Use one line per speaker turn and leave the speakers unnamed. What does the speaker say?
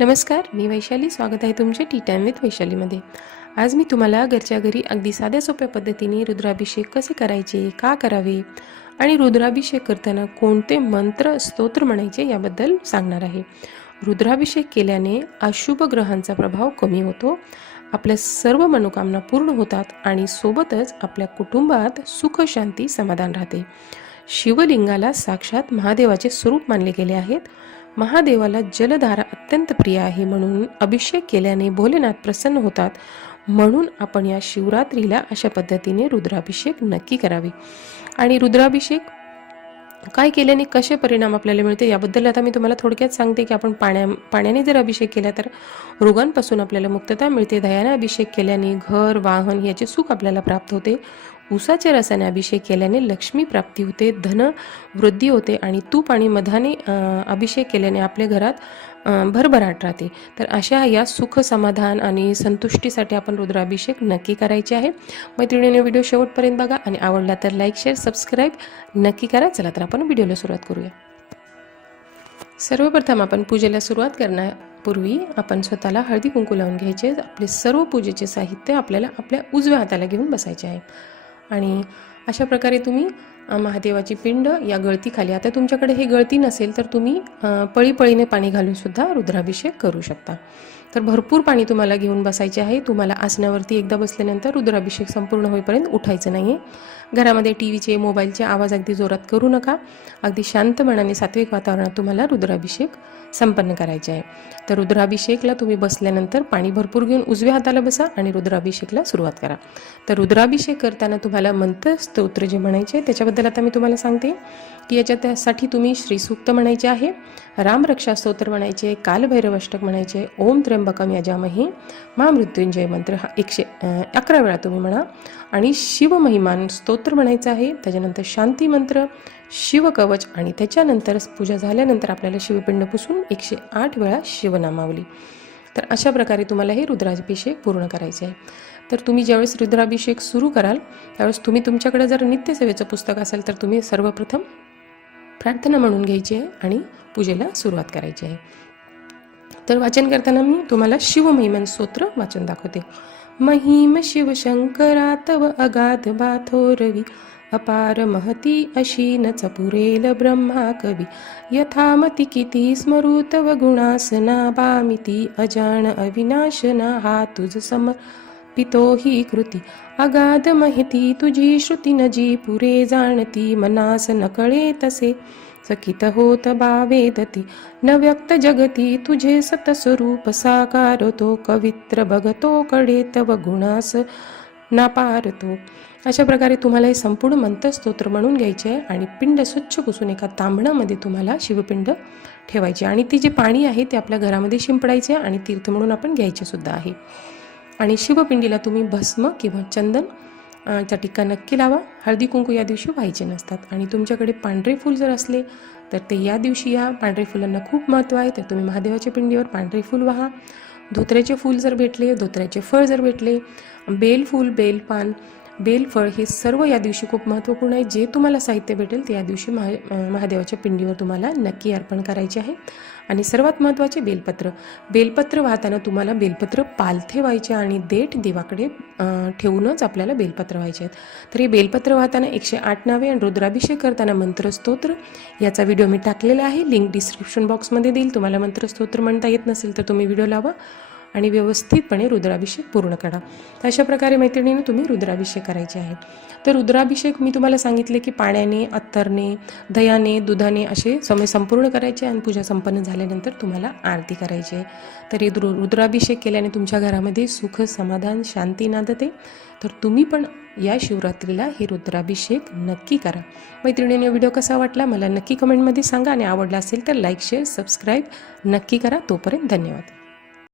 नमस्कार मी वैशाली. स्वागत आहे तुमचे टी टाईम विथ वैशालीमध्ये. आज मी तुम्हाला घरच्या घरी अगदी साध्या सोप्या पद्धतीने रुद्राभिषेक कसे करायचे का करावे आणि रुद्राभिषेक करताना कोणते मंत्र स्तोत्र म्हणायचे याबद्दल सांगणार आहे. रुद्राभिषेक केल्याने अशुभ ग्रहांचा प्रभाव कमी होतो आपल्या सर्व मनोकामना पूर्ण होतात आणि सोबतच आपल्या कुटुंबात सुख शांती समाधान राहते. शिवलिंगाला साक्षात महादेवाचे स्वरूप मानले गेले आहेत. महादेवाला जलधारा अत्यंत प्रिय आहे म्हणून अभिषेक केल्याने भोलेनाथ प्रसन्न होतात. म्हणून आपण या शिवरात्रीला अशा पद्धतीने रुद्राभिषेक नक्की करावे. आणि रुद्राभिषेक काय केल्याने कसे परिणाम आपल्याला मिळते याबद्दल आता मी तुम्हाला थोडक्यात सांगते की आपण पाण्या पाण्याने जर अभिषेक केला तर रोगांपासून आपल्याला मुक्तता मिळते. दयाने अभिषेक केल्याने घर वाहन याचे सुख आपल्याला प्राप्त होते. उसाच्या रसाने अभिषेक केल्याने लक्ष्मी प्राप्ती होते धन वृद्धी होते आणि तूप आणि मधाने अभिषेक केल्याने आपल्या घरात भरभराट राहते. तर अशा या सुख समाधान आणि संतुष्टीसाठी आपण रुद्राभिषेक नक्की करायचे आहे. मैत्रिणीने व्हिडिओ शेवटपर्यंत बघा आणि आवडला तर लाईक शेअर सबस्क्राईब नक्की करा. चला तर आपण व्हिडिओला सुरुवात करूया. सर्वप्रथम आपण पूजेला सुरुवात करण्यापूर्वी आपण स्वतःला हळदी कुंकू लावून घ्यायचे. आपले सर्व पूजेचे साहित्य आपल्याला आपल्या उजव्या हाताला घेऊन बसायचे आहे. आणि अशा प्रकारे तुम्ही महादेवाची पिंड या गळतीखाली आता तुमच्याकडे हे गळती नसेल तर तुम्ही पळीपळीने पाणी घालूनसुद्धा रुद्राभिषेक करू शकता. तर भरपूर पाणी तुम्हाला घेऊन बसायचे आहे. तुम्हाला आसनावरती एकदा बसल्यानंतर रुद्राभिषेक संपूर्ण होईपर्यंत उठायचं नाही आहे घरामध्ये टी व्हीचे मोबाईलचे आवाज अगदी जोरात करू नका. अगदी शांत मनाने सात्विक वातावरणात तुम्हाला रुद्राभिषेक संपन्न करायचे आहे. तर रुद्राभिषेकला तुम्ही बसल्यानंतर पाणी भरपूर घेऊन उजव्या हाताला बसा आणि रुद्राभिषेकला सुरुवात करा. तर रुद्राभिषेक करताना तुम्हाला मंत्र स्तोत्र जे म्हणायचे आहे, त्याच्याबद्दल आता मी तुम्हाला सांगते. की याच्या त्यासाठी तुम्ही श्रीसूक्त म्हणायचे आहे. रामरक्षा स्तोत्र म्हणायचे कालभैरवष्टक म्हणायचे ओम त्र्यंबकम यजामहे महामृत्युंजय मंत्र हा एकशे अकरा वेळा तुम्ही म्हणा. आणि शिवमहिमान स्तोत्र म्हणायचं आहे. त्याच्यानंतर शांती मंत्र शिवकवच आणि त्याच्यानंतर पूजा झाल्यानंतर आपल्याला शिवपिंड पुसून एकशे आठ वेळा शिवनामावली. तर अशा प्रकारे तुम्हाला हे रुद्राभिषेक पूर्ण करायचे आहे. तर तुम्ही ज्यावेळेस रुद्राभिषेक सुरू कराल त्यावेळेस तुम्ही तुमच्याकडे जर नित्यसेवेचं पुस्तक असेल तर तुम्ही सर्वप्रथम प्रार्थना म्हणून घ्यायची आहे आणि पूजेला सुरुवात करायची आहे. तर वाचन करताना मी तुम्हाला शिवमहिमन स्तोत्र वाचन दाखवते. महिम शिवशंकरा तव अगाध बाथोरवी अपार महती अशीन चपुरेल ब्रह्मा कवी. यथामती किती स्मरू तव गुणासना बामिती अजान अविनाशना हा तुझ समर पितो ही कृती. अगाध महती तुझी श्रुती नजी पुरे जाणती मनास नकळे तसे. सकित होत बावेदती न व्यक्त जगती तुझे सतस्वरूप साकार तो कवित्र बघतो कडे तव गुणास नापारतो. अशा प्रकारे तुम्हाला हे संपूर्ण मंत्रस्तोत्र म्हणून घ्यायचे आहे आणि पिंड स्वच्छ पुसून एका तांबणामध्ये तुम्हाला शिवपिंड ठेवायचे आणि ती जे पाणी आहे ते आपल्या घरामध्ये शिंपडायचे आणि तीर्थ म्हणून आपण घ्यायचे सुद्धा आहे. आणि शिवपिंडीला तुम्ही भस्म किंवा चंदन चा टिक्का नक्की लावा. हळदी कुंकू या दिवशी व्हायचे नसतात. आणि तुमच्याकडे पांढरे फूल जर असले तर ते या दिवशी या. पांढरे फुलांना खूप महत्त्व आहे. तर तुम्ही महादेवाच्या पिंडीवर पांढरे फूल वाहा. धोत्र्याचे फूल जर भेटले धोत्र्याचे फळ जर भेटले बेलफूल बेलपान बेलफळ हे सर्व या दिवशी खूप महत्त्वपूर्ण आहे. जे तुम्हाला साहित्य भेटेल ते या दिवशी महा महादेवाच्या पिंडीवर तुम्हाला नक्की अर्पण करायचे आहे. आणि सर्वात महत्त्वाचे बेलपत्र. बेलपत्र वाहताना तुम्हाला बेलपत्र पालथे व्हायचे आणि देठ देवाकडे ठेवूनच आपल्याला बेलपत्र व्हायचे आहेत. तर हे बेलपत्र वाहताना एकशे आठ नावे आणि रुद्राभिषेक करताना मंत्रस्तोत्र याचा व्हिडिओ मी टाकलेला आहे. लिंक डिस्क्रिप्शन बॉक्समध्ये देईल. तुम्हाला मंत्रस्तोत्र म्हणता येत नसेल तर तुम्ही व्हिडिओ लावा. आणि व्यवस्थितपणे रुद्राभिषेक पूर्ण करा. तर अशा प्रकारे मैत्रिणीने तुम्ही रुद्राभिषेक करायचे आहे तर रुद्राभिषेक मी तुम्हाला सांगितले की पाण्याने अत्तरने दह्याने दुधाने असे समय संपूर्ण करायचे आणि पूजा संपन्न झाल्यानंतर तुम्हाला आरती करायची आहे. तर हे रुद्राभिषेक केल्याने तुमच्या घरामध्ये सुख समाधान शांती नांदते. तर तुम्ही पण या शिवरात्रीला हे रुद्राभिषेक नक्की करा. मैत्रिणीने व्हिडिओ कसा वाटला मला नक्की कमेंटमध्ये सांगा आणि आवडला असेल तर लाईक शेअर सबस्क्राईब नक्की करा. तोपर्यंत धन्यवाद.